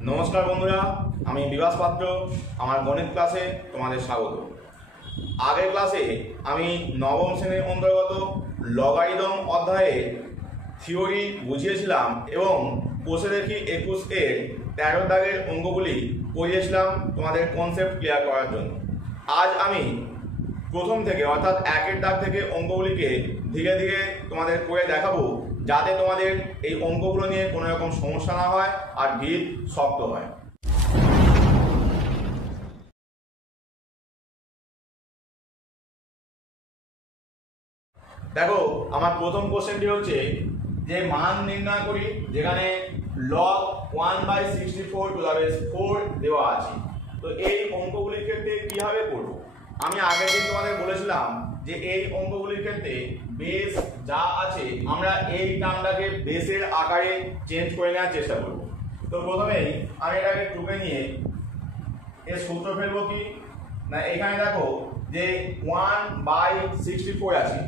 नमस्कार बंधुरा आमी विकास पात्र आमार गणित क्लासे तुम्हारे स्वागत। आगे क्लासे आमी नवम श्रेणीर अंतर्गत लगारिदम अध्याये थिओरी बुझिয়েছিলাম এবং কোষে দেখি 21 এর 13 দাগের অঙ্কগুলি করিয়েছিলাম তোমাদের কনসেপ্ট ক্লিয়ার করার জন্য। আজ আমি প্রথম থেকে অর্থাৎ 1 এর দাগ থেকে অঙ্কগুলিকে ধীরে ধীরে তোমাদের করে দেখাবো যাতে তোমাদের এই অঙ্কগুলো নিয়ে কোনো রকম সমস্যা না হয় আর ভিত শক্ত হয়। দেখো আমার প্রথম কোশ্চেনটি হচ্ছে যে মান নির্ণয় করি যেখানে log 1/64 টু দ্য বেস 4 দেওয়া আছে। তো এই অঙ্কগুলির ক্ষেত্রে কিভাবে করব? আমি আগের দিন তোমাদের বলেছিলাম যে এই অঙ্কগুলির ক্ষেত্রে বেস যা আছে আমরা এই টার্মটাকে বেসের আকারে চেঞ্জ করে নেওয়ার চেষ্টা করব। তো প্রথমেই আমি এটাকে টুকে নিয়ে এর সূত্র ফেলবো কি না, এখানে দেখো যে 1/64 আছে।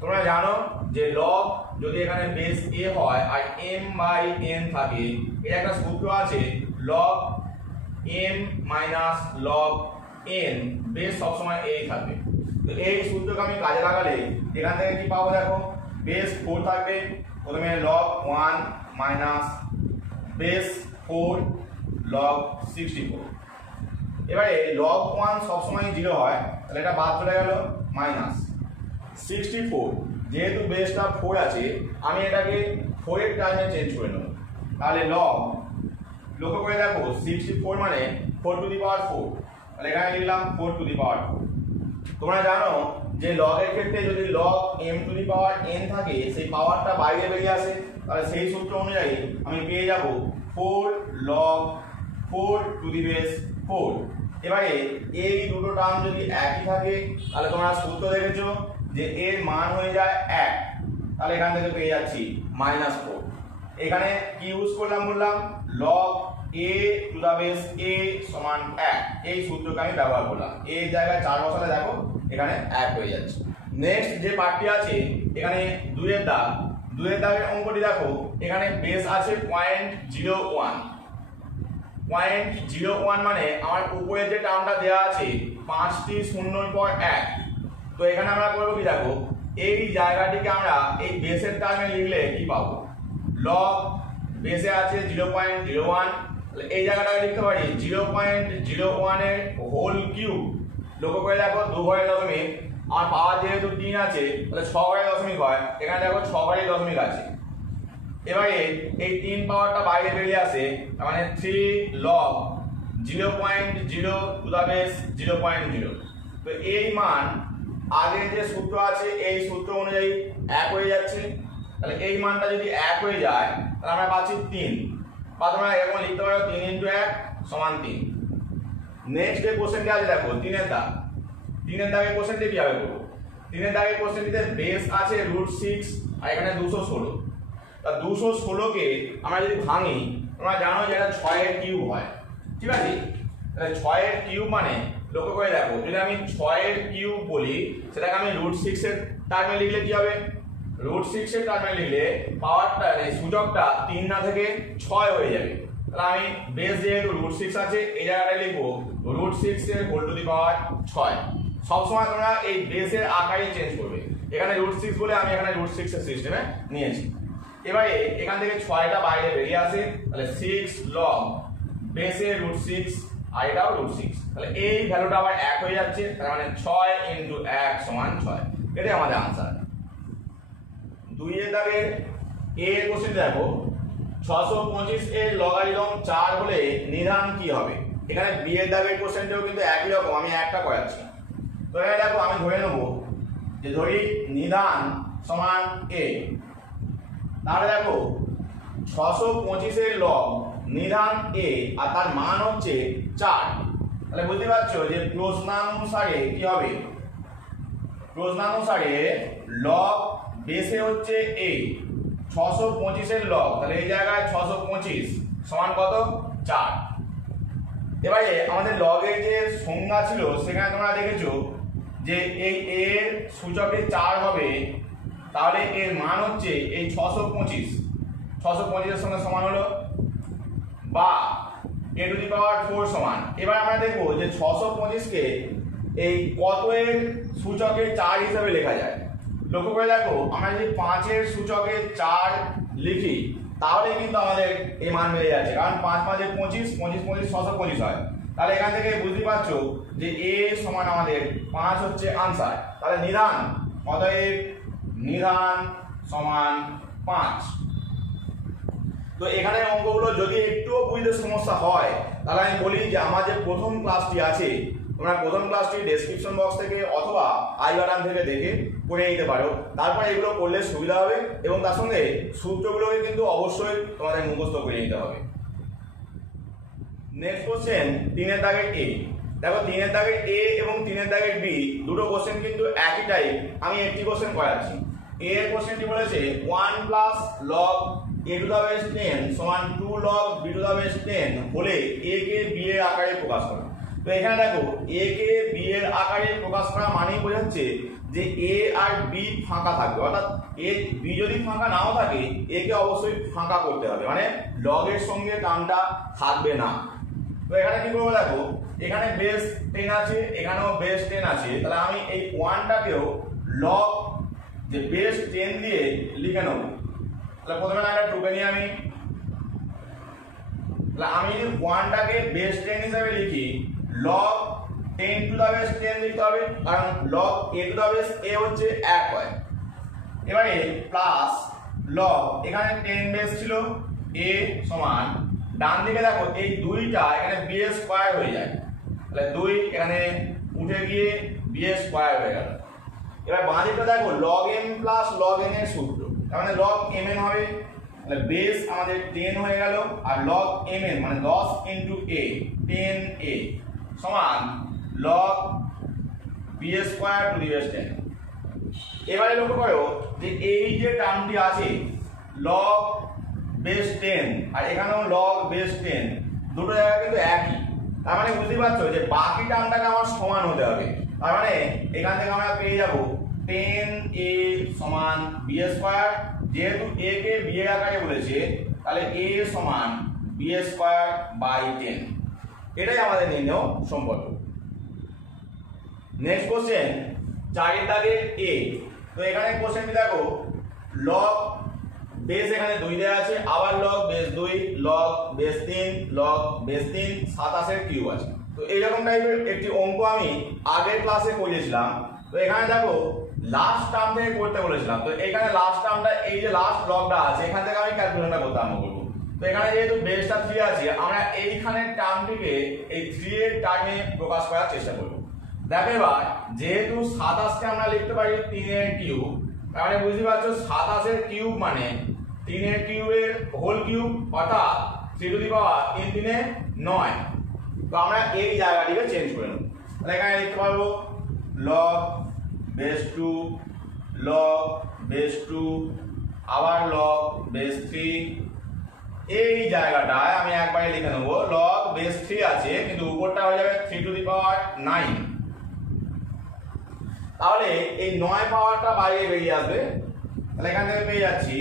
তোমরা জানো যে লগ যদি এখানে বেস a হয় আর m/n থাকে, এর একটা সূত্র আছে log m - log n, base সবসময় a থাকবে। তো এই সূত্রকে আমি কাজে লাগালে এখান থেকে কি পাবো দেখো, বেস 4 থাকবে। প্রথমে log 1 মাইনাস বেস 4 log 64। এবারে log 1 সবসময় 0 হয়, তাহলে এটা বাদ চলে গেল মাইনাস 64। যেহেতু বেসটা 4 আছে আমি এটাকে 4 এর টার্মে চেঞ্জ করে নেব। তাহলে log, লক্ষ্য করে দেখো 64 মানে 4 টু দি পাওয়ার 4, তাহলে এখানে লিখলাম 4 টু দি পাওয়ার 4। তোমরা জানো যে log এর ক্ষেত্রে যদি log m to the power n থাকে সেই পাওয়ারটা বাইরে বেরিয়ে আসে, তাহলে সেই সূত্র অনুযায়ী আমি পেয়ে যাব 4 log 4 টু দি বেস 4। এবারে এই দুটো টার্ম যদি একই থাকে তাহলে তোমরা সূত্র দেখেছো যে এর মান হয়ে যায় 1, তাহলে এখান থেকে পেয়ে যাচ্ছি -4। এখানে কি ইউজ করলাম বললাম, log a to the base a সমান 1, এই সূত্রকে আমি ব্যবহার করলাম। এই জায়গায় 4 বসালে দেখো এখানে 1 হয়ে যাচ্ছে। নেক্সট যে পার্টটি আছে এখানে 2 এর দাগ, 2 এর দাগের অঙ্কটি দেখো এখানে বেস আছে 0.01। 0.01 মানে আমার উপরে যে টার্মটা দেওয়া আছে 5টি শূন্যর পর 1। তো এখানে আমরা করব কি দেখো, এই জায়গাটিকে আমরা এই বেসের টার্মে লিখলে কি পাবো, log বেসে আছে 0.01, তাহলে এই জায়গাটাকে লিখতে পারি 0.01 এর হোল কিউব। লক্ষ্য করে দেখো 2 ঘরের দশমিক, আর পাওয়ার যেহেতু 3 আছে তাহলে 6 ঘরের দশমিক হয়, এখানে দেখো 6 ঘরের দশমিক আছে। এবারে এই 3 পাওয়ারটা বাইরে বেরিয়ে আসে, তার মানে 3 log 0.0 টু দা বেস 0.0। তো এই মান আগের যে সূত্র আছে এই সূত্র অনুযায়ী 1 হয়ে যাচ্ছে। তাহলে এই মানটা যদি 1 হয়ে যায় তাহলে আমরা পাচ্ছি 3, বা তোমরা এরকম লিখতে পারো 3 × 1 = 3। নেক্সট যে কোশ্চেনটা আছে দেখো 3 এর দাগ, 3 এর দাগের কোশ্চেনটি কিভাবে করব? 3 এর দাগের কোশ্চেনটিতে বেস আছে √6 আর এখানে 216। তা 216 কে আমরা যদি ভাঙি, তোমরা জানো যে এটা 6 এর কিউব হয়, ঠিক আছে? তাহলে 6 এর কিউব মানে লক্ষ্য করে দেখো যদি আমি 6 এর কিউব বলি সেটাকে আমি √6 এর টার্মে লিখলে কি হবে, √6 এর টার্মে লিখলে পাওয়ারটা এই সূচকটা 3 না থেকে 6 হয়ে যাবে। তাহলে আমি বেস যেহেতু √6 আছে এই জায়গাটায় লিখবো √6 এর হোল টু দি পাওয়ার 6। সবসময় তোমরা এই বেসের আকারে চেঞ্জ করবে। এখানে √6 বলে আমি এখানে √6 এর সিস্টেমে নিয়েছি। এবারে এখান থেকে 6টা বাইরে বেরিয়ে আসে, তাহলে 6 log বেসে √6 আর এটাও √6, তাহলে এই ভ্যালুটা আবার 1 হয়ে যাচ্ছে, তার মানে 6 × 1 = 6। এটাই আমাদের आंसर। 2 এর দাগে a এর কোশ্চেন দেখো 625 এর লগারিদম 4 হলে নিধান কি হবে? এখানে b এর দাগের কোশ্চেনটাও কিন্তু একই রকম, আমি একটা করাচ্ছি। তো এখানে দেখো আমি ধরে নেব যে ধরি নিধান সমান a, তাহলে দেখো 625 এর লগ নিধান a আর তার মান হচ্ছে 4। তাহলে বুঝতে পারছো যে প্রশ্নানুসারে কি হবে, প্রশ্নানুসারে লগ বেসে হচ্ছে a, 625 এর লগ, তাহলে এই জায়গায় 625 সমান কত, 4। এবারে আমাদের লগের যে সংজ্ঞা ছিল সেখানে তোমরা দেখেছো যে এই এর সূচকে 4 হবে, তাহলে এর মান হচ্ছে এই 625 এর সঙ্গে সমান হলো, বা a টু দি পাওয়ার 4 সমান। এবার আমরা দেখব যে 625 কে এই কত এর সূচকে 4 হিসেবে লেখা যায়। লক্ষ্য করে দেখো, আমরা যদি 5 এর সূচকে 4 লিখি তাহলে কিন্তু আমাদের এই মান মিলে যাচ্ছে, কারণ 5 5 এর 25, 25 25 625 হয়। তাহলে এখান থেকে বুঝতে পারছো যে a সমান আমাদের 5 হচ্ছে आंसर। তাহলে নিধান, অতএব নিধান সমান 5। তো এখানে অঙ্কগুলো যদি একটুও বুঝতে সমস্যা হয় তাহলে আমি বলি যে আমার যে প্রথম ক্লাসটি আছে, তোমরা প্রথম ক্লাসটি ডেসক্রিপশন বক্স থেকে অথবা আই বাটন থেকে দেখে করে নিতে পারো। তারপরে এগুলো করলে সুবিধা হবে এবং তার সঙ্গে সূত্রগুলোকে কিন্তু অবশ্যই তোমাদের মুখস্থ করে নিতে হবে। নেক্সট কোশ্চেন 3 এর দাগের এ। দেখো 3 এর দাগের এ এবং 3 এর দাগের বি দুটো কোশ্চেন কিন্তু একই টাইপ। আমি একটি কোশ্চেন করাচ্ছি। এ এর কোশ্চেনটি বলেছে 1 plus log a to the base 10 সমান 2 log b to the base 10 হলে a কে b এর আকারে প্রকাশ করো। তো এখানে দেখো a কে b এর আকারে প্রকাশ করা মানেই বোঝাচ্ছে যে a আর b ফাঁকা থাকবে, অর্থাৎ a b যদি ফাঁকা নাও থাকে a কে অবশ্যই ফাঁকা করতে হবে, মানে লগ এর সঙ্গে টার্মটা থাকবে না। তো এখানে কি করব দেখো, এখানে বেস 10 আছে, এখানেও বেস 10 আছে, তাহলে আমি এই 1 টাকেও লগ যে বেস 10 দিয়ে লিখে নেব। তাহলে প্রথমে একটা 2 কে নিয়ে আমি যদি 1 টাকে বেস 10 হিসেবে লিখি, log 10 টু দা বেস 10 লিখতে হবে, কারণ log a to the base a হচ্ছে 1 হয়। এবারে প্লাস log এখানে 10 বেস ছিল a সমান, ডান দিকে দেখো এই 2টা এখানে b স্কয়ার হয়ে যায়, তাহলে 2 এখানে উঠে গিয়ে b স্কয়ার হয়ে গেল। এবার বাঁ দিকে দেখো log m plus log n এর সূত্র, তার মানে log mn হবে, তাহলে বেস আমাদের 10 হয়ে গেল আর log mn মানে 10 ইনটু a 10a সমান log b square to the base 10। এবারে লক্ষ্য করো যে এই যে টার্মটি আছে log বেস 10 আর এখানেও log বেস 10, দুটো জায়গা কিন্তু একই। তার মানে বুঝতে পারছো যে বাকি টার্মটাকে আমার সমান হতে হবে। তার মানে এখান থেকে আমরা পেয়ে যাব 10a সমান b স্কয়ার, যেহেতু a কে b এর আকারে বলেছে তাহলে a সমান b স্কয়ার বাই 10। এটাই আমাদের নির্ণয় সম্পর্ক। নেক্সট কোশ্চেন 4 এর দাগে a। তো এখানে কোশ্চেনটি দেখো, log বেস এখানে 2 দেয়া আছে, আবার log base 2, log base 3, log base 3 27 এর কিউব আছে। তো এইরকম টাইপের একটি অঙ্ক আমি আগের ক্লাসে করিয়েছিলাম। তো এখানে দেখো লাস্ট টার্ম থেকে করতে বলেছিলাম, তো এখানে লাস্ট টার্মটা এই যে লাস্ট লগটা আছে এখান থেকে আমি ক্যালকুলেশনটা করতে আরম্ভ করব। তো এখানে যেহেতু বেসটা 3 আছে, আমরা এইখানে টার্মটিকে এই 3 এর টার্মে প্রকাশ করার চেষ্টা করব। দেখো এবার যেহেতু 27 কে আমরা লিখতে পারি 3 এর কিউব, তাহলে বুঝতে পারছো 27 এর কিউব মানে 3 এর কিউবের হোল কিউব, অর্থাৎ 3 টু দি পাওয়ার 3 3 9। তো আমরা এই জায়গাটিকে চেঞ্জ করে নেব। তাহলে এখানে লিখতে পারবো log বেস 2 log বেস 2 আবার log বেস 3। এই জায়গাটায় আমি একবারে লিখে নেব log বেস 3 আছে কিন্তু উপরটা হয়ে যাবে 3 টু দি পাওয়ার 9। তাহলে এই 9 পাওয়ারটা বাইরে বেরিয়ে আসবে। তাহলে এখান থেকে পেয়ে যাচ্ছি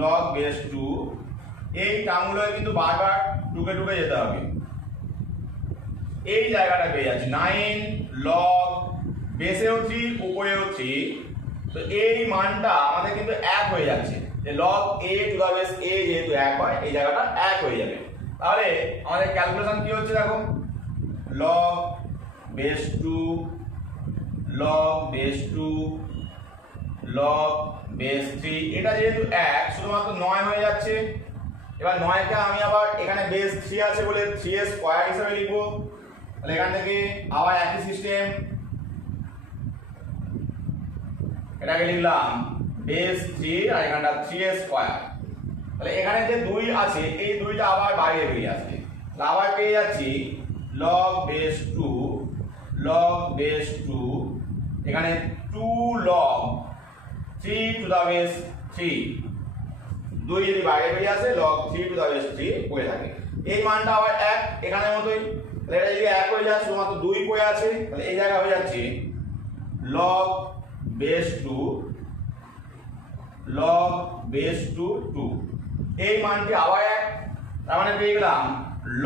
log বেস 2, এই টার্মগুলো কিন্তু বারবার টুকে টুকে যেতে হবে। এই জায়গাটা পেয়ে যাচ্ছি 9 log বেসেও 3 উপরেও 3। তো এই মানটা আমাদের কিন্তু 1 হয়ে যাচ্ছে, যে log a to the base a যেহেতু 1 হয় এই জায়গাটা 1 হয়ে যাবে। তাহলে আমাদের ক্যালকুলেশন কি হচ্ছে দেখো, log base 2 log base 2 log base 3, এটা যেহেতু 1 শুধুমাত্র 9 হয়ে যাচ্ছে। এবার 9 কে আমি আবার এখানে বেস 3 আছে বলে 3 এর স্কয়ার হিসেবে লিখব। তাহলে এখান থেকে আবার একই সিস্টেম, এটাকে লিখলাম বেস 3 আর এখানটা 3 এর স্কয়ার। তাহলে এখানে যে 2 আছে এই 2টা আবার বাইরে বেরিয়ে আসবে। তাহলে আবার পেয়ে যাচ্ছি log বেস 2 log বেস 2, এখানে 2 log 3 টু দা বেস 3, 2 যদি বাইরে বেরিয়ে আসে log 3 টু দা বেস 3 পড়ে থাকে। এই মানটা আবার 1 এখানের মতোই। তাহলে এটা যদি 1 হয়ে যায় শুধুমাত্র 2 পড়ে আছে, তাহলে এই জায়গা হয়ে যাচ্ছে log বেস 2 log বেস 2 2। এই মানটি আবার 1, তার মানে পেয়ে গেলাম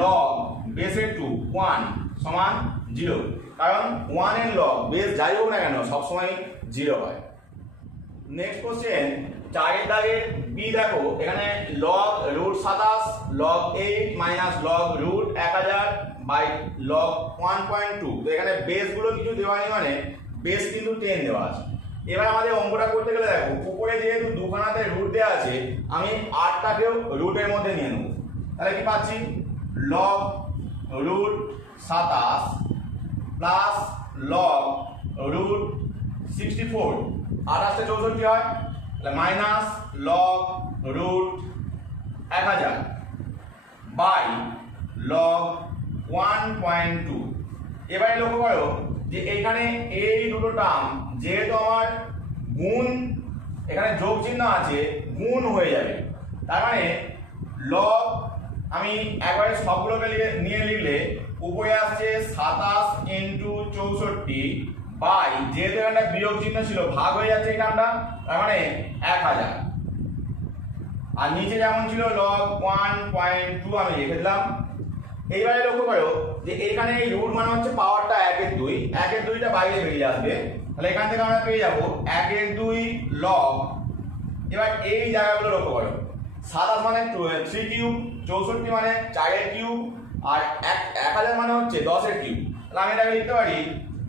লগ বেসের 2 1 সমান 0, কারণ 1 এর লগ বেস যাই হোক না কেন সবসময় 0 হয়। নেক্সট কোশ্চেন 4 এর দাগের বি দেখো, এখানে log root 27 log 8 minus log root 1000 by log 1.2। তো এখানে বেস গুলো কিছু দেওয়া নেই, মানে বেস কিন্তু 10 দেওয়া আছে। এবার আমাদের অঙ্কটা করতে গেলে দেখো, উপরে যেহেতু দুখানাতে রুট দেওয়া আছে, আমি 8টাকেও রুটের মধ্যে নিয়ে নেব। তাহলে কি পাচ্ছি, log root 27 plus log root 64, 28 তে 64 হয়, তাহলে minus log root 1000 by log 1.2। এবারে লক্ষ্য করো যে এখানে এই দুটো টার্ম যেহেতু আমার গুণ, এখানে যোগ চিহ্ন আছে, গুণ হয়ে যাবে। তার মানে লগ আমি একবারে সবগুলোকে নিয়ে লিখলে উপরে আসছে 27 ইন্টু 64 বাই, যেহেতু এখানে বিয়োগ চিহ্ন ছিল ভাগ হয়ে যাচ্ছে এই টার্মটা, তার মানে 1000। আর নিচে যেমন ছিল লগ 1.2 আমি লিখে দিলাম। এইবারে লক্ষ্য করো যে এখানে এই রুট মানে হচ্ছে পাওয়ারটা 1/2, 1/2টা বাইরে বেরিয়ে আসবে, তাহলে এখান থেকে আমরা পেয়ে যাবো 1/2 লগ। এবার এই জায়গাগুলো লক্ষ্য করো, 27 মানে 3 কিউব, 64 মানে 4 এর কিউব, আর 1000 মানে হচ্ছে 10 এর কিউব। তাহলে আমি এটাকে লিখতে পারি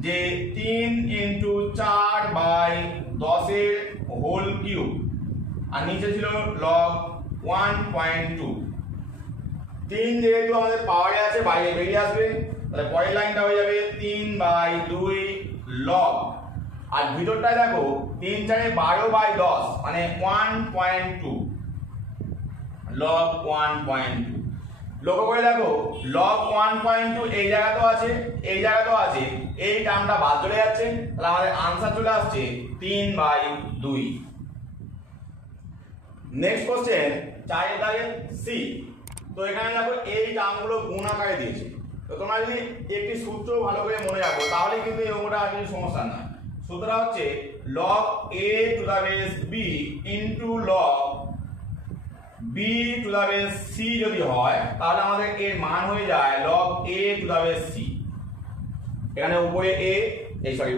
যে 3 ইন্টু 4 বাই 10 এর হোল কিউব, আর নিচে ছিল লগ 1.2। 3 যেহেতু আমাদের পাওয়ারে আছে বাইরে বেরিয়ে আসবে, তাহলে পরের লাইনটা হয়ে যাবে 3/2 লগ, আর ভিতরটায় দেখো 3 4 12 বাই 10 মানে 1.2 লগ 1.2। লক্ষ্য করে দেখো লগ 1.2 এই জায়গাতেও আছে, এই জায়গাতেও আছে, এই টার্মটা বাদ চলে যাচ্ছে, তাহলে আমাদের আনসার চলে আসছে 3/2। নেক্সট কোশ্চেন 4 এর দাগে সি। তো এখানে দেখো এই টার্মগুলো গুণ আকারে দিয়েছে। তো তোমরা যদি একটি সূত্র ভালো করে মনে রাখো তাহলে কিন্তু এই অঙ্কটা আর কিছু সমস্যা না। সূত্রটা হচ্ছে log a to the base b into log b to the base c যদি হয় তাহলে আমাদের এর মান হয়ে যায় log a to the base c। এখানে উপরে a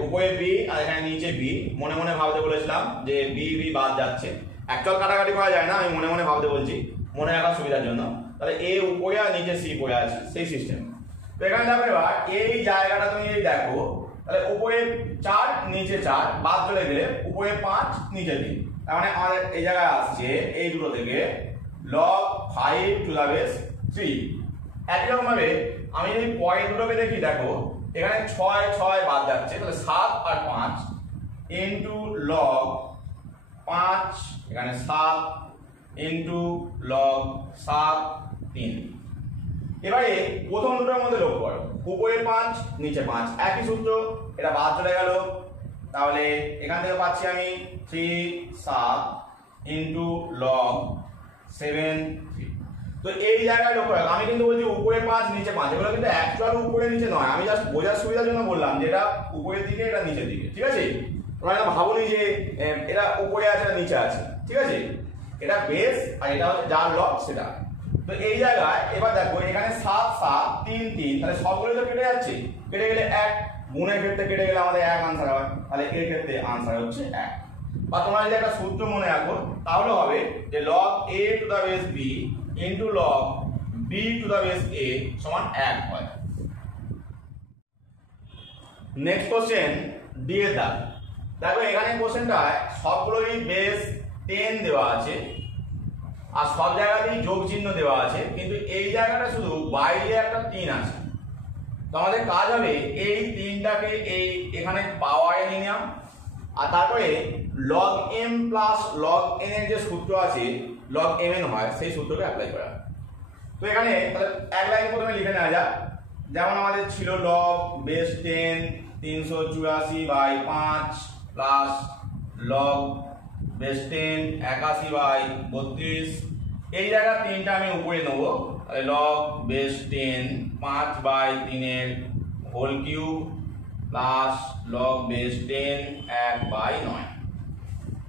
উপরে b আর এখানে নিচে b। মনে মনে ভাবতে বলেছিলাম যে b বাদ যাচ্ছে, অ্যাকচুয়াল কাটাকাটি করা যায় না, আমি মনে মনে ভাবতে বলছি মনে রাখার সুবিধার জন্য। তাহলে a উপরে আর নিচে c পড়ে আছে, সেই সিস্টেম। তো এখানে দেখো এবার এই জায়গাটা তুমি এই দেখো, তাহলে উপরে 4 নিচে 4 বাদ চলে গেলে উপরে 5 নিচে 3, তার মানে আমাদের এই জায়গায় আসছে এই দুটো থেকে log 5 to the base 3। একই রকম ভাবে আমি যদি পরের দুটোকে দেখি, দেখো এখানে 6 6 বাদ যাচ্ছে, তাহলে 7 আর 5 ইনটু log 5, এখানে 7 ইনটু log 7 3। এবারে প্রথম দুটোর মধ্যে লক্ষ্য করো, উপরে 5 নিচে 5 একই সূত্র, এটা বাদ চলে গেল, তাহলে এখান থেকে পাচ্ছি আমি 3 7 ইনটু log 7 3। তো এই জায়গায় লক্ষ্য রাখো, আমি কিন্তু বলছি উপরে 5 নিচে 5, এগুলো কিন্তু অ্যাকচুয়াল উপরে নিচে নয়, আমি জাস্ট বোঝার সুবিধার জন্য বললাম যে এটা উপরের দিকে এটা নিচের দিকে, ঠিক আছে? তোমরা এটা ভাবনি যে এটা উপরে আছে এটা নিচে আছে, ঠিক আছে? এটা বেস আর এটা হচ্ছে যার লগ সেটা। তো এই জায়গায় এবার দেখো এখানে 7 7 3 3, তাহলে সবগুলো তো কেটে যাচ্ছে, কেটে গেলে 1, গুণের ক্ষেত্রে কেটে গেলে আমাদের 1 আনসার হয়, তাহলে এর ক্ষেত্রে আনসার হচ্ছে 1। বা তোমরা যদি একটা সূত্র মনে রাখো তাহলে হবে যে log a to the base b into log b to the base a সমান 1 হয়। নেক্সট কোশ্চেন ডি এর দাগ। দেখো এখানে কোশ্চেনটায় সবগুলোই বেস 10 দেওয়া আছে আর সব জায়গাতেই যোগ চিহ্ন দেওয়া আছে, কিন্তু এই জায়গাটা শুধু বাইরে একটা 3 আছে। তো আমাদের কাজ হবে এই 3টাকে এই এখানে পাওয়ারে নিয়ে নেওয়া, আর তারপরে log m plus log n এর যে সূত্র আছে log mn হয় সেই সূত্রকে অ্যাপ্লাই করা। তো এখানে তাহলে এক লাইন প্রথমে লিখে নেওয়া যাক, যেমন আমাদের ছিল log base 10 384/5 plus log base 10 81/32। এই জায়গা 3টা আমি উপরে নেব, তাহলে log বেস 10 5/3 এর whole cube plus log base 10 1/9।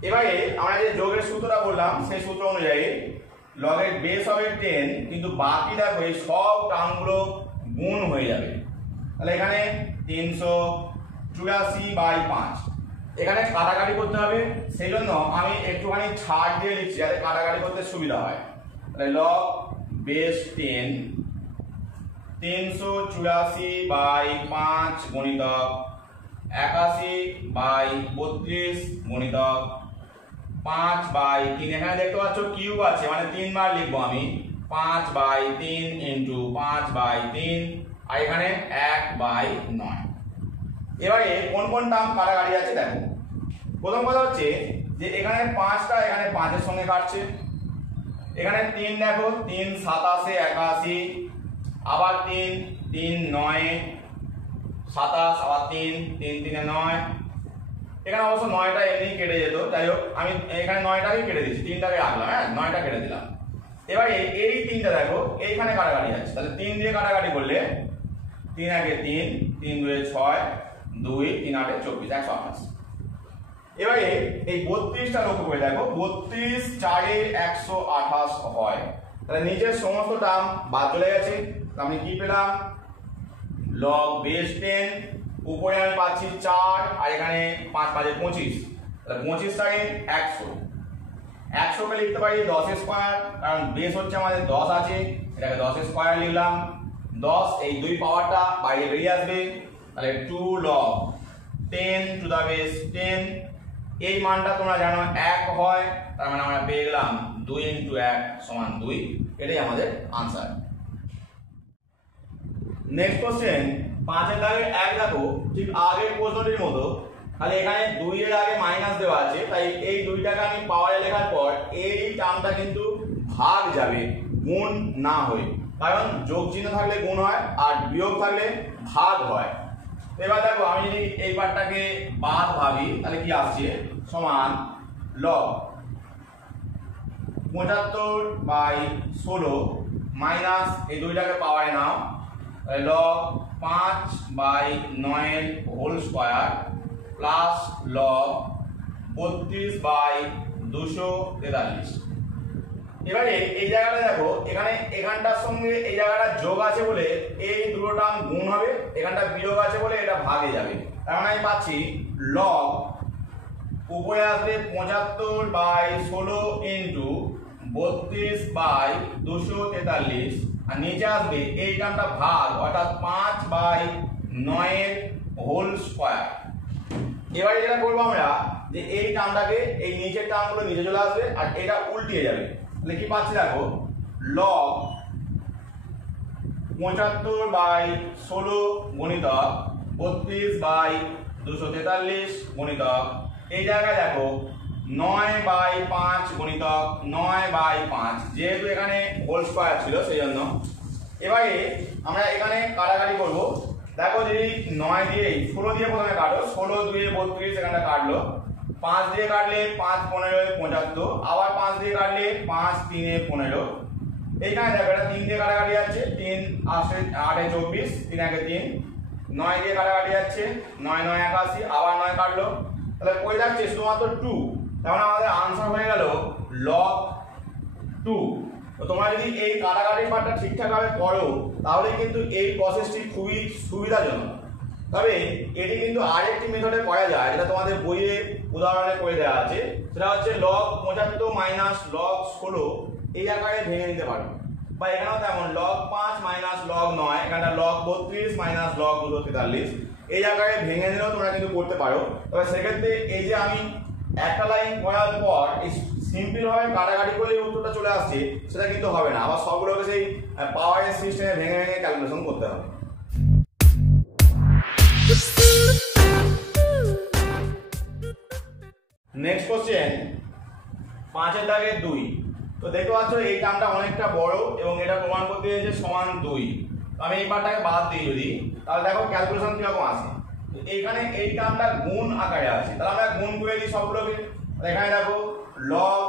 এবারে আমরা যে যোগের সূত্রটা বললাম সেই সূত্র অনুযায়ী লগের বেস হবে 10, কিন্তু বাকি দেখো এই সব টার্মগুলো গুণ হয়ে যাবে। তাহলে এখানে 384/5, এখানে কাটাকাটি করতে হবে, সেই জন্য আমি একটুখানি ছাড় দিয়ে লিখছি যাতে কাটাকাটি করতে সুবিধা হয়। তাহলে লগ বেস 10 384/5 গুণিতক 81/32 গুণিতক 5/3, এখানে দেখতে পাচ্ছ কিউব আছে মানে 3 বার লিখবো আমি, 5/3 ইন্টু 5/3, আর এখানে 1/9। এবারে কোন কোন টার্ম কাটাকাটি আছে দেখো। প্রথম কথা হচ্ছে যে এখানে 5টা এখানে 5 এর সঙ্গে কাটছে, এখানে 3 দেখো 3 27 81, আবার 3 3 9 27, আবার 3 3 3 9, এখানে অবশ্য 9টা এমনি কেটে যেত, যাই হোক আমি এখানে 9টাকে কেটে দিচ্ছি, 3টাকে রাখলাম, হ্যাঁ 9টা কেটে দিলাম। এবারে এই 3টা দেখো এইখানে কাটাকাটি আছে, তাহলে 3 দিয়ে কাটাকাটি করলে 3 1 3 3 2 6 2 3 8 24 128। এবারে এই 32টা লক্ষ্য করে দেখো, 32 4 128 হয়, তাহলে নিচের সমস্ত টার্ম বাদ চলে গেছে। আমি কি পেলাম, লগ বেস 10, উপরে আমি পাচ্ছি 4, আর এখানে 5 5 25, তাহলে 25 টাকে 100, 100 কে লিখতে পারি 10 স্কয়ার, কারণ বেস হচ্ছে আমাদের 10 আছে, এটাকে 10 স্কয়ার লিখলাম। 10 এই 2 পাওয়ারটা বাইরে বেরিয়ে আসবে, তাহলে 2 লগ 10 টু দা বেস 10, এই মানটা তোমরা জানো 1 হয়, তার মানে আমরা পেয়ে গেলাম 2 ইনটু 1 সমান 2, এটাই আমাদের আনসার। নেক্সট কোশ্চেন 5 এর দাগে 1 দেখো, ঠিক আগের প্রশ্নটির মতো, তাহলে এখানে 2 এর আগে মাইনাস দেওয়া আছে, তাই এই 2টাকে আমি পাওয়ারে লেখার পর এই টার্মটা কিন্তু ভাগ যাবে, গুণ না হয়, কারণ যোগ চিহ্ন থাকলে গুণ হয় আর বিয়োগ থাকলে ভাগ হয়। এবার দেখো আমি যদি এই পার্টটাকে বাদ ভাবি তাহলে কি আসছে, সমান লগ 75/16 মাইনাস এই 2টাকে পাওয়ারে নাও, log 5/9 whole square plus log 32/243। এবারে এই জায়গাটা দেখো, এখানে এখানটার সঙ্গে এই জায়গাটা যোগ আছে বলে এই দুটো টার্ম গুণ হবে, এখানটা বিয়োগ আছে বলে এটা ভাগে যাবে, তার মানে আমি পাচ্ছি লগ উপরে আসবে 75/16 ইন্টু 32/243, আর নিচে আসবে এই টার্মটা ভাগ, অর্থাৎ 5/9 হোল স্কয়ার। এবারে যেটা করবো আমরা, যে এই টার্মটাকে এই নিচের টার্মগুলো নিচে চলে আসবে আর এটা উল্টিয়ে যাবে, তাহলে কি পাচ্ছি দেখো, লগ 75/16 গুণিতক 32/243 গুণিতক এই জায়গায় দেখো 9/5 গুণিতক 9/5, যেহেতু এখানে হোল স্কয়ার ছিল সেই জন্য। এবারে আমরা এখানে কাটাকাটি করব, দেখো যদি 9 দিয়ে 16 দিয়ে প্রথমে কাটো, 16 2 32 এখানটা কাটলো, 5 দিয়ে কাটলে 5 15 75, আবার 5 দিয়ে কাটলে 5 3 15, এইখানে দেখো এটা 3 দিয়ে কাটাকাটি যাচ্ছে, 3 8 24, 3 1 3, 9 দিয়ে কাটাকাটি যাচ্ছে, 9 9 81, আবার 9 কাটলো, তাহলে কই যাচ্ছে শুধুমাত্র 2, তার মানে আমাদের আনসার হয়ে গেল লগ 2। তো তোমরা যদি এই কাটাকাটির পার্টটা ঠিকঠাক ভাবে করো তাহলে কিন্তু এই প্রসেসটি খুবই সুবিধাজনক। তবে এটি কিন্তু আরেকটি মেথডে করা যায়, যেটা তোমাদের বইয়ে উদাহরণে করে দেওয়া আছে, সেটা হচ্ছে লগ 75 মাইনাস লগ 16 এই আকারে ভেঙে নিতে পারো, বা এখানেও তেমন লগ 5 মাইনাস লগ 9, এখানটা লগ 32 মাইনাস লগ 243 এই আকারে ভেঙে নিলেও তোমরা কিন্তু করতে পারো। তবে সেক্ষেত্রে এই যে আমি একটা লাইন করার পর এই সিম্পল ভাবে কাটাকাটি করলে উত্তরটা চলে আসছে, সেটা কিন্তু হবে না, আবার সবগুলোকে সেই পাওয়ারের সিস্টেমে ভেঙে ভেঙে ক্যালকুলেশন করতে হবে। নেক্সট কোশ্চেন 5 এর দাগে 2, তো দেখতে পাচ্ছ এই টার্মটা অনেকটা বড় এবং এটা প্রমাণ করতে হয়েছে সমান 2, তো আমি এই পার্টটাকে বাদ দিই যদি, তাহলে দেখো ক্যালকুলেশন কিরকম আসে। এইখানে এই টার্মটা গুণ আকারে আছে, তাহলে আমরা গুণ করে দিই সবগুলোকে। এখানে দেখো লগ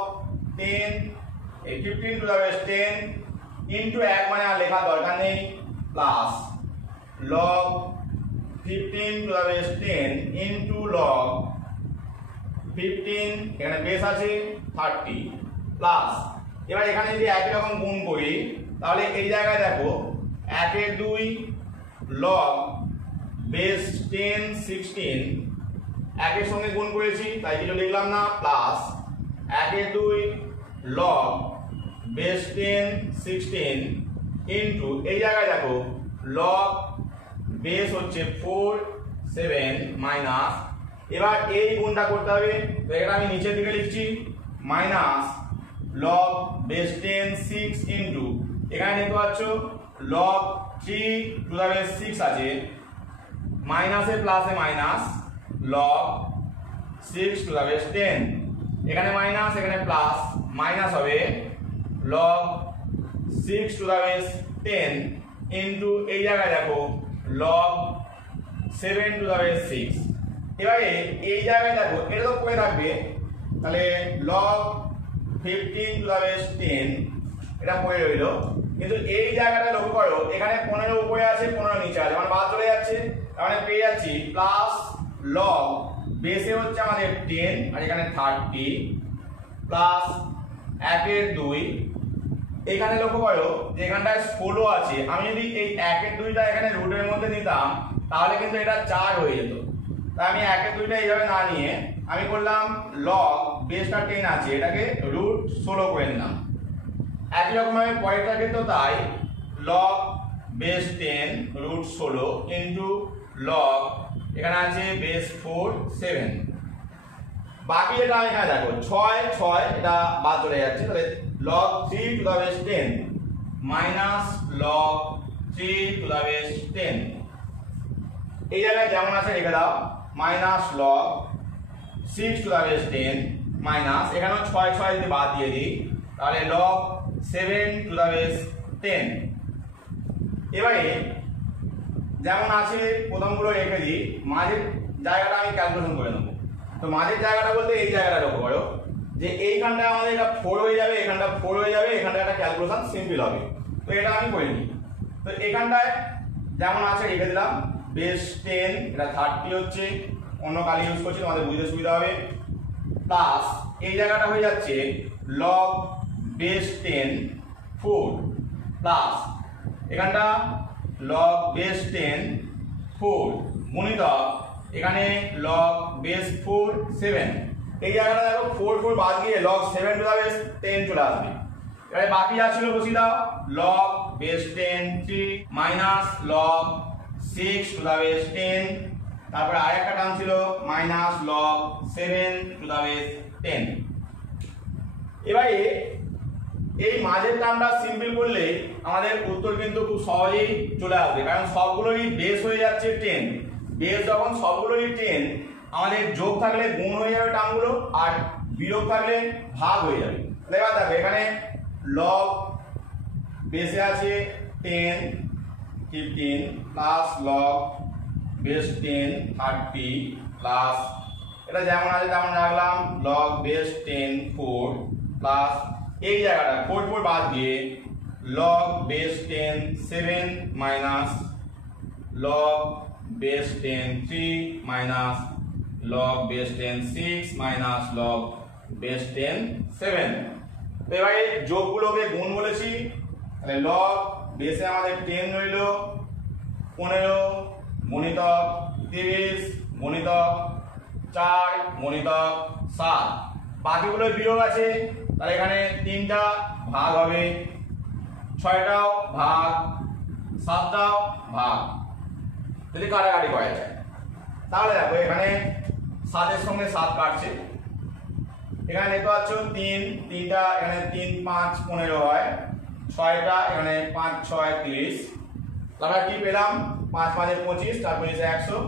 10 এই 15 টু দ্য বেস 10 ইনটু 1 মানে আর লেখা দরকার নেই, plus log 15 to the base 10 into log 15 এখানে বেস আছে 30 প্লাস এবার এখানে যদি একই রকম গুণ করি তাহলে এই জায়গায় দেখো 1/2 লগ বেস 10 16 একের সঙ্গে গুণ করেছি তাই কিছু লিখলাম না, প্লাস 1/2 লগ বেস 10 16 ইন্টু এই জায়গায় দেখো লগ বেস হচ্ছে 4 7 মাইনাস, এবার এই গুণটা করতে হবে তো এটা আমি নিচের দিকে লিখছি মাইনাস লগ বেস 10 6 ইন্টু এখানে দেখতে পাচ্ছ লগ 3 টু দ্য বেস 6 আছে, মাইনাসে প্লাসে minus log 6 to the base 10, এখানে মাইনাস এখানে প্লাস, মাইনাস হবে log 6 to the base 10 into এই জায়গায় দেখো লগ 7 টু দ্য বেস 6। এবারে এই জায়গায় দেখো এটা তো পড়ে থাকবে, তাহলে লগ 15 টু দ্য বেস 10 এটা পড়ে রইল, কিন্তু এই জায়গাটা লক্ষ্য করো এখানে 15 উপরে আছে 15 নিচে আছে, মানে বাদ চলে যাচ্ছে, তার মানে পেয়ে যাচ্ছি প্লাস লগ বেসে হচ্ছে আমাদের 10 আর এখানে 30 প্লাস 1/2, এখানে লক্ষ্য করো যে এখানটায় 16 আছে, আমি যদি এই 1/2টা এখানে রুটের মধ্যে নিতাম তাহলে কিন্তু এটা 4 হয়ে যেত, তাই আমি 1/2টা এইভাবে না নিয়ে আমি করলাম লগ বেসটা 10 আছে এটাকে রুট 16 করে নিলাম। একই রকম ভাবে পরেরটা ক্ষেত্রে তাই log base 10 root 16 into log এখানে আছে বেস 4 7, বাকি এটা আমি এখানে দেখো 6 6 এটা বাদ চলে যাচ্ছে, তাহলে log 3 to the base 10 minus log 3 to the base 10, এই জায়গায় যেমন আছে রেখে দাও minus log 6 to the base 10 minus এখানে 6 6 যদি বাদ দিয়ে দিই তাহলে log 7 to the base 10। এবারে যেমন আছে প্রথমগুলো রেখে দিই, মাঝের জায়গাটা আমি ক্যালকুলেশন করে নেব। তো মাঝের জায়গাটা বলতে এই জায়গাটা লক্ষ্য করো যে এইখানটা আমাদের এটা 4 হয়ে যাবে, এখানটা 4 হয়ে যাবে, এখানটা একটা ক্যালকুলেশন সিম্পল হবে, তো এটা আমি করে নিই। তো এখানটায় যেমন আছে রেখে দিলাম বেস 10 এটা 30 হচ্ছে, অন্য কালি ইউজ করছি তোমাদের বুঝতে সুবিধা হবে, প্লাস এই জায়গাটা হয়ে যাচ্ছে লগ বেস 10 4 প্লাস এখানটা লগ বেস 10 4 গুণিতক এখানে লগ বেস 4 7, এই জায়গাটা দেখো 4 4 বাদ গিয়ে log 7 টু দ্য বেস 10 চলে আসবে। এবারে বাকি যা ছিল বসিয়ে দাও log base 10 3 minus log 6 to the base 10, তারপরে আরেকটা টার্ম ছিল minus log 7 to the base 10। এবারে এই মাঝের টার্মটা সিম্পল করলে আমাদের উত্তর কিন্তু খুব সহজেই চলে আসবে, কারণ সবগুলোরই বেস হয়ে যাচ্ছে 10, বেস যখন সবগুলোরই 10 আমাদের যোগ থাকলে গুণ হয়ে যাবে টার্মগুলো আর বিয়োগ থাকলে ভাগ হয়ে যাবে। এবার দেখো এখানে লগ বেসে আছে 10 15 প্লাস লগ বেস 10 30 প্লাস এটা যেমন আছে তেমন রাখলাম লগ বেস 10 4 প্লাস এই জায়গাটা 4 4 বাদ দিয়ে log base 10 7 minus log base 10 3 minus log base 10 6 minus log base 10 7। তো এবারে যোগগুলোকে গুণ বলেছি, তাহলে log বেসে আমাদের 10 রইল 15 গুণিতক 30 গুণিতক 4 গুণিতক 7, বাকিগুলো বিয়োগ আছে তাহলে এখানে 3টা ভাগ হবে, 6টাও ভাগ 7টাও ভাগ, যদি কাটাকাটি করা যায় তাহলে দেখো এখানে 7 এর সঙ্গে 7 কাটছে, এখানে দেখতে পাচ্ছ 3 3টা এখানে 3 5 15 হয়, 6টা এখানে 5 6 30, তারপরে কি পেলাম 5 5 এর 25 4 25 100,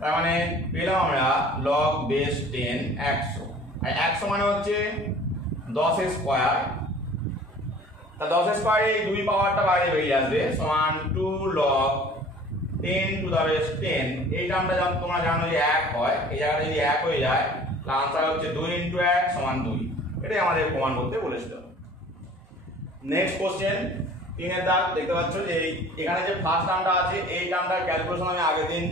তার মানে পেলাম আমরা log বেস 10 100, আর 100 মানে হচ্ছে 10 এর স্কয়ার, তা 10 এর স্কয়ারে এই 2 পাওয়ারটা বাইরে বেরিয়ে আসবে সমান 2 log 10 টু দ্য বেস 10, এই টার্মটা যখন তোমরা জানো যে 1 হয়, এই জায়গাটা যদি 1 হয়ে যায় তাহলে आंसर হচ্ছে 2 * 1 = 2, এটাই আমাদের প্রমাণ করতে বলেছিল। নেক্সট কোশ্চেন 3 এর দাগ দেখতে পাচ্ছ যে এখানে যে ফার্স্ট টার্মটা আছে এই টার্মটার ক্যালকুলেশন আমি আগের দিন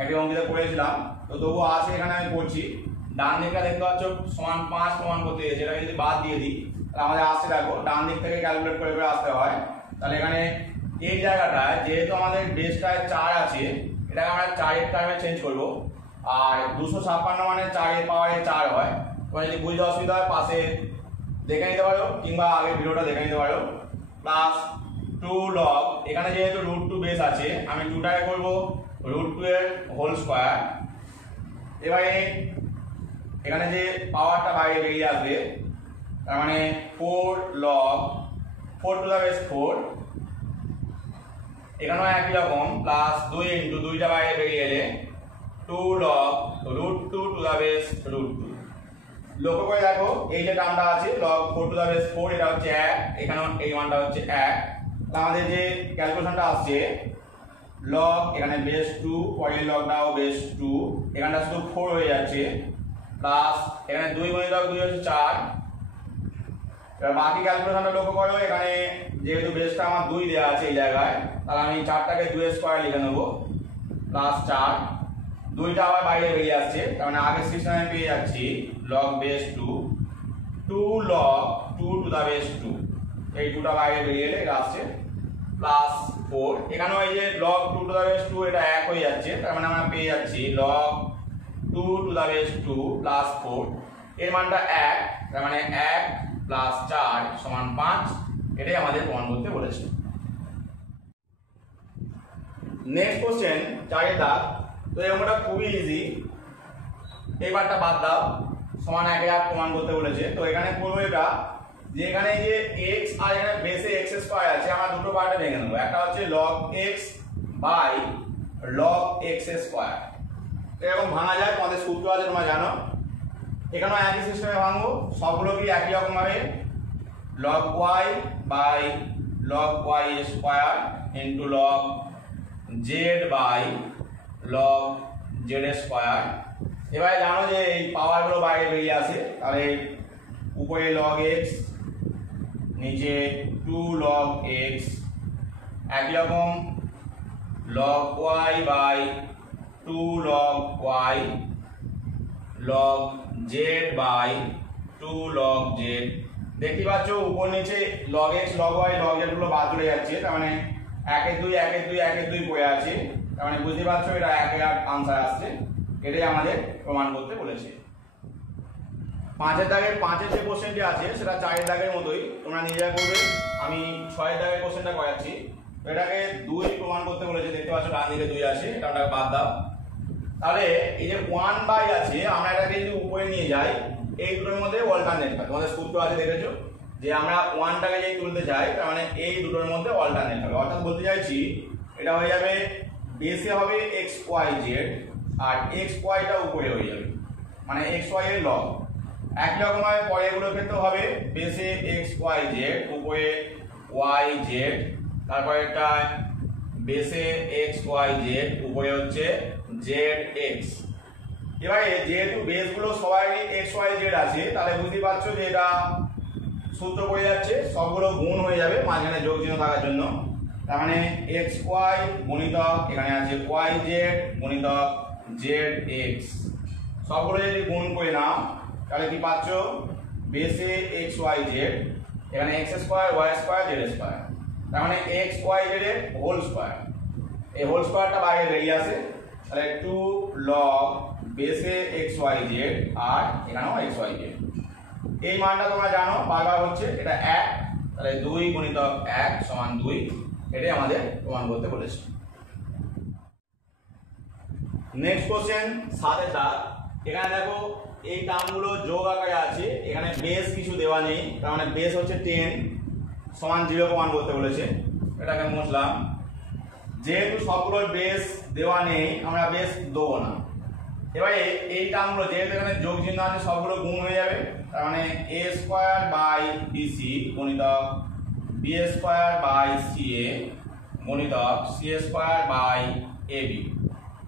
একটা অঙ্কিতে করেছিলাম, তো তবুও আছে এখানে আমি করছি। ডান দিকটা দেখতে পাচ্ছ সমান 5 প্রমাণ করতে গেছে, এটাকে যদি বাদ দিয়ে দিই আমাদের আসছে দেখো ডান দিক থেকে ক্যালকুলেট করে করে আসতে হয়। তাহলে এখানে এই জায়গাটায় যেহেতু আমাদের বেসটায় 4 আছে, এটাকে আমরা 4 এর টার্মে চেঞ্জ করব। আর 256 মানে 4 এর পাওয়ারে 4 হয়। তোমরা যদি বুঝতে অসুবিধা হয় পাশে দেখে নিতে পারো কিংবা আগে ভিডিওটা দেখে নিতে পারো। প্লাস 2 লগ, এখানে যেহেতু √2 বেস আছে আমি 2টাকে করব √2 এর হোল স্কয়ার। এবারে এখানে যে পাওয়ারটা বাইরে বেরিয়ে আসবে তার মানে 4 log 4 টু দা বেস 4, এখানেও একই রকম প্লাস 2 ইনটু 2টা বাইরে বেরিয়ে এলে 2 log √2 টু দা বেস √2। লক্ষ্য করে দেখো এই যে টার্মটা আছে log 4 টু দা বেস 4, এটা হচ্ছে 1, এখানেও এই মানটা হচ্ছে 1। আমাদের যে ক্যালকুলেশনটা আসছে log এখানে বেস 2, পরের লগটাও বেস 2, এখানটা শুধু 4 হয়ে যাচ্ছে, প্লাস এখানে 2 গুণিতক 2 হচ্ছে 4। এবার বাকি ক্যালকুলেশনটা লক্ষ্য করো, এখানে যেহেতু বেসটা আমার 2 দেওয়া আছে এই জায়গায়, তাহলে আমি 4টাকে 2 এর স্কয়ার লিখে নেব প্লাস 4, 2টা আবার বাইরে বেরিয়ে আসছে, তার মানে আগে সিস্টেমে আমি পেয়ে যাচ্ছি log base 2 log 2 to the base 2, এই 2টা বাইরে বেরিয়ে এলে এটা আসছে প্লাস 4। এখানেও এই যে log 2 টু দা বেস 2 এটা 1 হয়ে যাচ্ছে, তার মানে আমরা পেয়ে যাচ্ছি log 2 to the base 2 plus 4, এর মানটা 1, তার মানে 1 প্লাস 4 সমান 5। এটাই আমাদের প্রমাণ করতে বলেছে। নেক্সট কোশ্চেন 4 দাগ। তো এই অঙ্কটা খুবই ইজি, এই বারটা বাদ দাও, সমান 1 প্রমাণ করতে বলেছে। তো এখানে করবো এটা যে এখানে যে x আর এখানে বেসে x স্কয়ার আছে, আমরা দুটো পার্টে ভেঙে নেব। একটা হচ্ছে log x by log x square, এরকম ভাঙা যায়, তোমাদের সূত্র আছে তোমরা জানো। এখানেও একই সিস্টেমে ভাঙবো, সবগুলোকে একই রকম ভাবে log y by log y square into log z by log z square. এবারে জানো যে এই পাওয়ারগুলো বাইরে বেরিয়ে আসে, তাহলে উপরে log x নিচে 2 log x, একই রকম log y by 2 log y log z by 2 log z। দেখতে পাচ্ছ উপর নিচে log x log y log z গুলো বাদ চলে যাচ্ছে, তার মানে 1 এর 2 1 এর 2 1 এর 2 পড়ে আছে, তার মানে বুঝতে পারছো এটা 1 এর आंसर আসছে। এটাই আমাদের প্রমাণ করতে বলেছে। 5 এর দাগের 5 এর যে কোশ্চেনটি আছে সেটা 4 এর দাগের মতোই তোমরা নিজেরা করবে। আমি 6 এর দাগের কোশ্চেনটা করাচ্ছি। এটাকে 2 প্রমাণ করতে বলেছে, দেখতে পাচ্ছ ডান দিকে 2 আছে, এটাকে বাদ দাও। তাহলে এই যে 1 বাই আছে, আমরা এটাকে যদি উপরে নিয়ে যাই, এই দুটোর মধ্যে অল্টারনেট হয়। তোমাদের সূত্র আছে দেখেছো যে আমরা 1টাকে যদি তুলতে চাই, তার মানে এই দুটোর মধ্যে অল্টারনেট হবে। অর্থাৎ বলতে চাইছি এটা হয়ে যাবে বেসে হবে x y z আর x y টা উপরে হয়ে যাবে, মানে x y এর লগ। একই রকম ভাবে পরে এগুলোর ক্ষেত্রে হবে বেসে x y z উপরে y z, তারপর একটা বেসে x y z উপরে হচ্ছে z x। এবারে যেহেতু বেসগুলো সবাই x y z আছে, তাহলে বুঝতে পারছো যে এটা সূত্র পড়ে যাচ্ছে, সবগুলো গুণ হয়ে যাবে মাঝখানে যোগ চিহ্ন থাকার জন্য। তার মানে x y গুণিতক এখানে আছে y z গুণিতক z x, সবগুলো যদি গুণ করে নাও তাহলে কি পাচ্ছ বেসে x y z, এখানে x square y square z square, তার মানে x y z এর হোল স্কয়ার। এই হোল স্কয়ারটা বাইরে বেরিয়ে আসে, তাহলে 2 log বেসে x y z আর এখানেও x y z। এই মানটা তোমরা জানো বারবার হচ্ছে, এটা 1, তাহলে 2 গুণিতক 1 সমান 2। এটাই আমাদের প্রমাণ করতে বলেছে। নেক্সট কোশ্চেন 7 এর দাগ। এখানে দেখো এই টার্মগুলো যোগ আকারে আছে, এখানে বেস কিছু দেওয়া নেই, তার মানে বেস হচ্ছে 10 সমান 0 প্রমাণ করতে বলেছে। এটাকে মুছলাম। যেহেতু সবগুলোর বেস দেওয়া নেই, আমরা বেস দেবো না। এবারে এই টার্মগুলো যেহেতু এখানে যোগ চিহ্ন আছে, সবগুলো গুণ হয়ে যাবে, তার মানে a স্কয়ার বাই bc গুণিতক b স্কয়ার বাই ca গুণিতক c স্কয়ার বাই ab।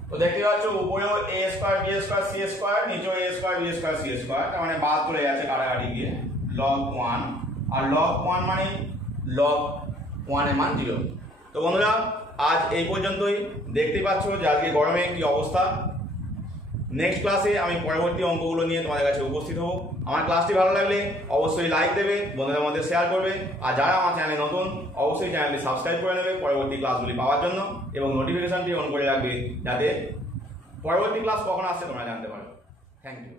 তো দেখতে পাচ্ছ উপরেও a square b square c square, নিচেও a square b square c square, তার মানে বাদ চলে যাচ্ছে কাটাকাটি গিয়ে log 1, আর log 1 মানে log 1 এর মান 0। তো বন্ধুরা আজ এই পর্যন্তই। দেখতেই পাচ্ছ যে আজকে গরমে কি অবস্থা। নেক্সট ক্লাসে আমি পরবর্তী অঙ্কগুলো নিয়ে তোমাদের কাছে উপস্থিত হব। আমার ক্লাসটি ভালো লাগলে অবশ্যই লাইক দেবে, বন্ধুদের মধ্যে শেয়ার করবে, আর যারা আমার চ্যানেলে নতুন অবশ্যই চ্যানেলটি সাবস্ক্রাইব করে নেবে পরবর্তী ক্লাসগুলি পাওয়ার জন্য, এবং নোটিফিকেশনটি অন করে রাখবে যাতে পরবর্তী ক্লাস কখন আসছে তোমরা জানতে পারো। Thank you.